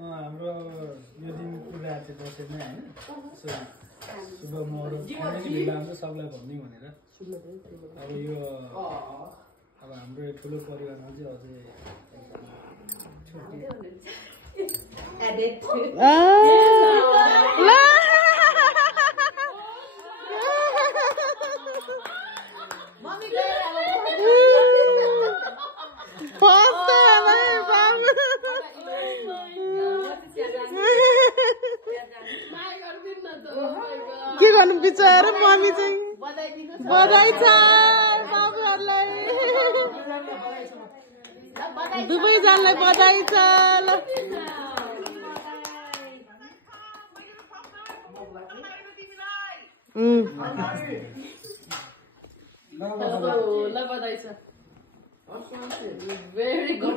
हाम्रो यो दिन कुरा चाहिँ दसैँमा हैन शुभ मुहूर्त भेला हुन्छ सबलाई भन्ने भनेर अब यो अब हाम्रो ठुलो परिवारमा चाहिँ अझै के गर्नु बिचारा मम्मी चाहिँ बधाई छ बाबुहरुलाई दुवै जनालाई बधाई छ ल बधाई छ very good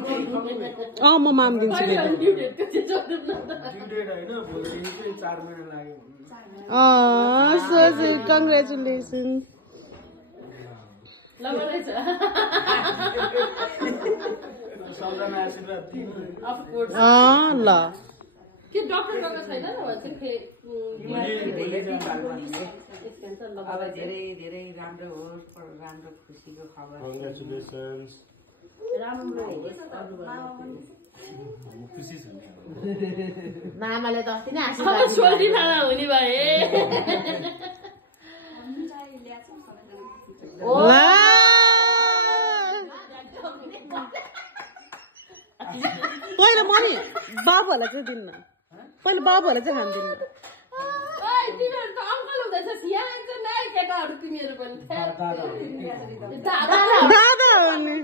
म माम दिन्छु so congratulations ल बधाई छ सबजना आशीर्वाद दिनु of course ल के डाक्टर गएको छैन न अब धेरै धेरै राम्रो होस् राम्रो खुसीको खबर कङ्ग्रेचुलेसन्स राम्रो खुसी छु नि नामाले त अस्ति नै आशीर्वाद छोरी नाना हुने भए पहिला मम्मी बाबुहरूलाई चाहिँ दिन्न पहिला बाबुहरूलाई चाहिँ खान दिन्न तिमीहरू त अङ्कल हुँदैछ यहाँ आइन्छ नै केटाहरू तिमीहरू पनि दादा हो नि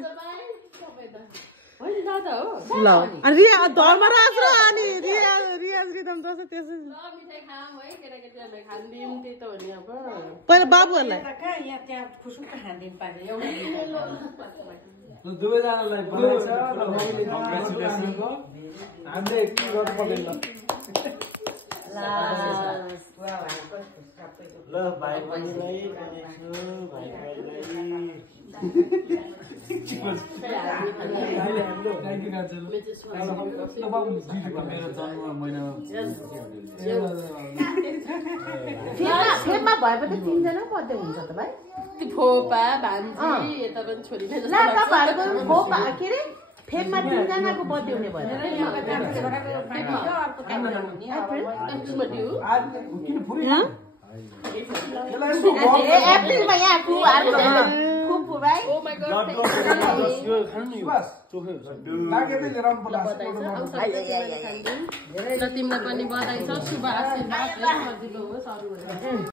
होइन दादा हो ल अनि रिया धर्मराज र अनि रियाज रिदम जस्तो त्यसै मिठाई खाम है केटाकेटीहरूलाई खानिदिउँ त्यही त हो नि अब पहिला बाबुहरूलाई यहाँ त्यहाँ खुसुक्क खानिदिनु पार्ने एउटा दुवैजनालाई बधाई छ र मम्मीले कङ्ग्रेचुलेसनको हामीले के गर्नु पर्दैन ल भाइ बहिनीलाई बधाई छ भाइ मेरो जन्म महिनामा फेममा भएपछि तिनजना बर्थडे हुन्छ त भाइ फोपा भान्जी यता पनि छोरी नै ल तपाईहरुको फोपा के रे फेममा तिनजनाको बर्थडे हुने भयो एप्रिलमा यहाँ फुपू भाइ तिमीलाई पनि बधाई छ शुभ आशीर्वाद सजिलो होस् अरू